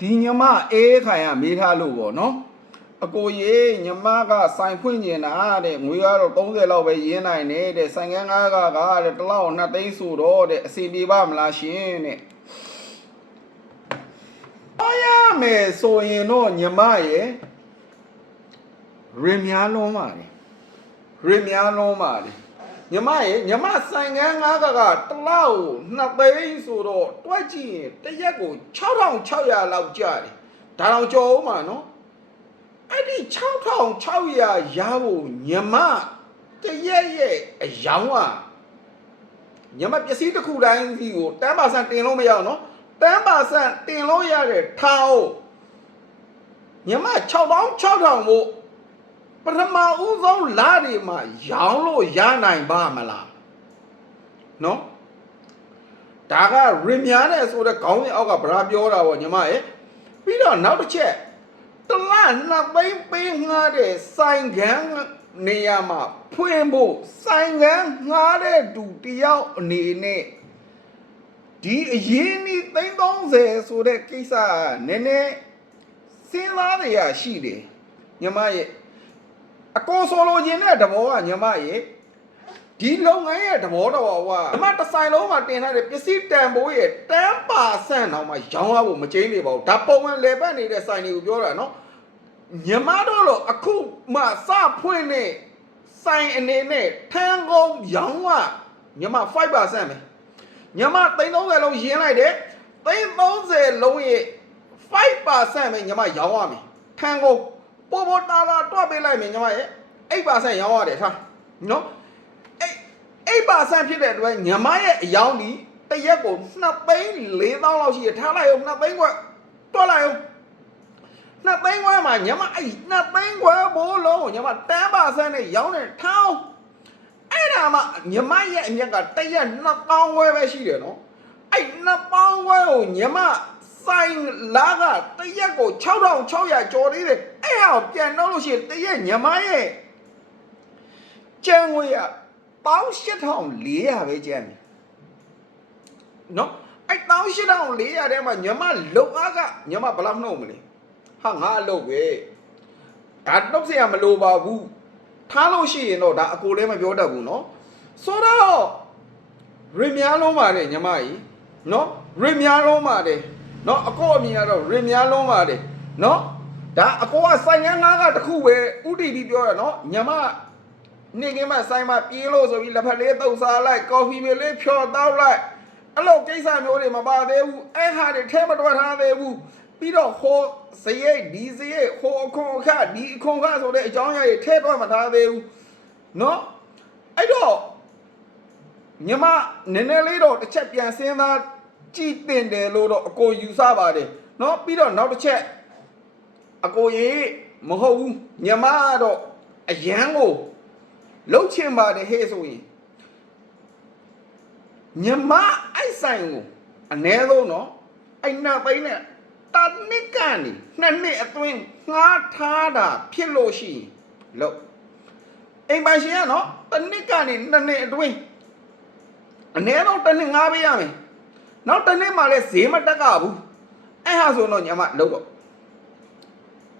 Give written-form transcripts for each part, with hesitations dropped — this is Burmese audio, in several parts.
ဒီညမအေးခိုင်ကမေးထားလို့ပေါ့နော်အကိုရေညမကစိုင်ဖွင့်နေတာတဲ့ငွေကတော့30လောက်ပဲရင်းနိုင်နေတဲ့ဆိုင်ကန်းကားကတဲ့တစ်လောက်2သိန်းဆိုတော့တဲ့အစီပြေပါမလားရှင်တဲ့အားရမယ်ဆိုရင်တော့ညမရဲ့ရင်များလုံးပါတယ်ရင်များလုံးပါတယ်ညမဆိုင်ကန်းကားကတစ်လောက်2သိန်းဆိုတော့တွက်ကြည့်ရင်တစ်ရက်ကို6600လောက်ကျတယ်ဒါတော့ကြော်ဦးမှာနော်အဲ့ဒီ6600ရဖို့ညမတရက်ရဲ့အယောင်ကညမပစ္စည်းတစ်ခုတိုင်းစီကို10%တင်လို့မရအောင်နော်10%တင်လို့ရတဲ့ထောင်ညမ6600ဖို့ပထမဦးဆုံးလတွေမှာရောင်းလို့ရနိုင်ပါမလားနော်ဒါကရင်များတဲ့ဆိုတဲ့ခေါင်းစဉ်အောက်ကဗရာပြောတာပေါ့ညမရဲ့ပြီးတော့နောက်တစ်ချက်တလ2သိန်းပေးငှားတဲ့ဆိုင်ကန်းနေရာမှာဖွင့်ဖို့ဆိုင်ကန်းငှားတဲ့သူတယောက်အနေနဲ့ဒီအရင်နီ330ဆိုတဲ့ကိစ္စနည်းနည်းစဉ်းစားရရှိတယ်ညမရဲ့အကိုဆိုလိုချင်တဲ့သဘောကညမရဲ့ဒီလုပ်ငန်းရဲ့သဘောတော်ကညမတစ်ဆိုင်လုံးမှာတင်ထားတဲ့ပစ္စည်းတန်ဖိုးရဲ့10%တောင်မှရောင်းရဖို့မကျင်းနေပါဘူးဒါပုံမှန်လေပတ်နေတဲ့ဆိုင်တွေကိုပြောတာနော်ညမတို့လို့အခုမှစဖွင့်နေဆိုင်အနေနဲ့ထန်းကုန်းရောင်းကညမ 5% ပဲညမ330လုံးရင်းလိုက်တယ်330လုံးရဲ့ 5% ပဲညမရောင်းရမယ်ထန်းကုန်းပေါ်တာတွက်ပေးလိုက်မယ်ညမရဲ့ 8% ရောင်းရတယ်ထားနော်8% ဖြစ်တဲ့အတွက်ညမရဲ့အယောင်ဒီတရက်ကို2,400,000လောက်ရှိရထားလိုက်အောင်2သိန်းခွဲတွက်လိုက်အောင်2သိန်းခွဲမှာညမအဲ့2သိန်းခွဲဘိုးလုံးကိုညမ10% နဲ့ရောင်းနေထောင်းအဲ့ဒါမှညမရဲ့အမြက်ကတရက်2,000ခွဲပဲရှိတယ်နော်အဲ့2,000ခွဲကိုညမဆိုင်လာကတရက်ကို6600ကျော်သေးတယ်အဲ့ဟာပြန်တော့လို့ရှိရင်တရက်ညမရဲ့ကျန်ငွေက18,400ပဲကျန်တယ်နော်အဲ့18,400ထဲမှာညမလုံအားကညမဘယ်လောက်နှုတ်မလဲဟာငါအလုပ်ပဲဒါတော့ဆရာမလိုပါဘူးထားလို့ရှိရင်တော့ဒါအကိုလည်းမပြောတတ်ဘူးနော်ဆိုတော့ရင်များလုံးပါတယ်ညမကြီးနော်ရင်များလုံးပါတယ်နော်အကိုအမြင်ကတော့ရင်များလုံးပါတယ်နော်ဒါအကိုကဆိုင်ငန်းငါးကတခုပဲဥတီပြီးပြောတာနော်ညမနေကင်းမဆိုင်မှာပြေးလို့ဆိုပြီးလက်ဖက်လေးတုပ်စားလိုက်ကော်ဖီလေးဖြော်တောက်လိုက်အဲ့လိုကိစ္စမျိုးတွေမပါသေးဘူးအဲ့ဟာတွေထဲမတွက်ထားသေးဘူးပြီးတော့ဟိုစရိတ်ဒီစရိတ်ဟိုအခွန်အခဒီအခွန်အခဆိုတဲ့အကြောင်းအရာတွေထဲတွက်မထားသေးဘူးနော်အဲ့တော့ညမနည်းနည်းလေးတော့တစ်ချက်ပြန်စဉ်းစားကြည့်တင်တယ်လို့တော့အကိုယူဆပါတယ်နော်ပြီးတော့နောက်တစ်ချက်အကိုရေမဟုတ်ဘူးညမတော့အရန်ကိုလှုပ်ချင်ပါတယ်ဟဲ့ဆိုရင်ညမအဲ့ဆိုင်ကိုအ ਨੇ ဆုံးနော်အဲ့နှစ်သိန်းနဲ့တနှစ်ကနေ2နှစ်အတွင်းငှားထားတာဖြစ်လို့ရှိရင်လို့အိမ်ပိုင်ရှင်ကနော်တနှစ်ကနေ2နှစ်အတွင်းအ ਨੇ ဆုံး1နှစ်ငှားပေးရမယ်နောက်1နှစ်မှလည်းဈေးမတက်ကြဘူးအဲ့ဟာဆိုတော့ညမလို့တော့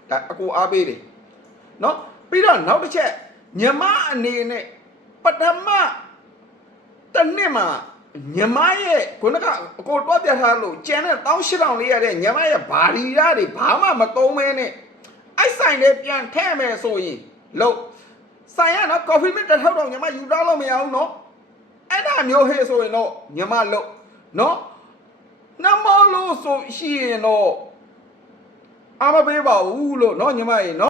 ဒါအကိုအားပေးတယ်နော်ပြီးတော့နောက်တစ်ချက်ညမအနေနဲ့ပထမ1နှစ်မှာညမရဲ့ခုနကအကိုတွက်ပြထားလို့ကျန်တဲ့18,400ရတဲ့ညမရဲ့ဘာလီရတွေဘာမှမသုံးမဲနဲ့အဲ့ဆိုင်တွေပြန်ထည့်မယ်ဆိုရင်လို့ဆိုင်ရနော်ကော်ဖီမစ်တစ်ထောက်တော့ညမယူတော့လို့မရဘူးနော်အဲ့ဒါမျိုးဟဲ့ဆိုရင်တော့ညမလို့နော်နမလို့ဆိုရှိရင်တော့အမပေးပါဘူးလို့နော်ညမရေနော်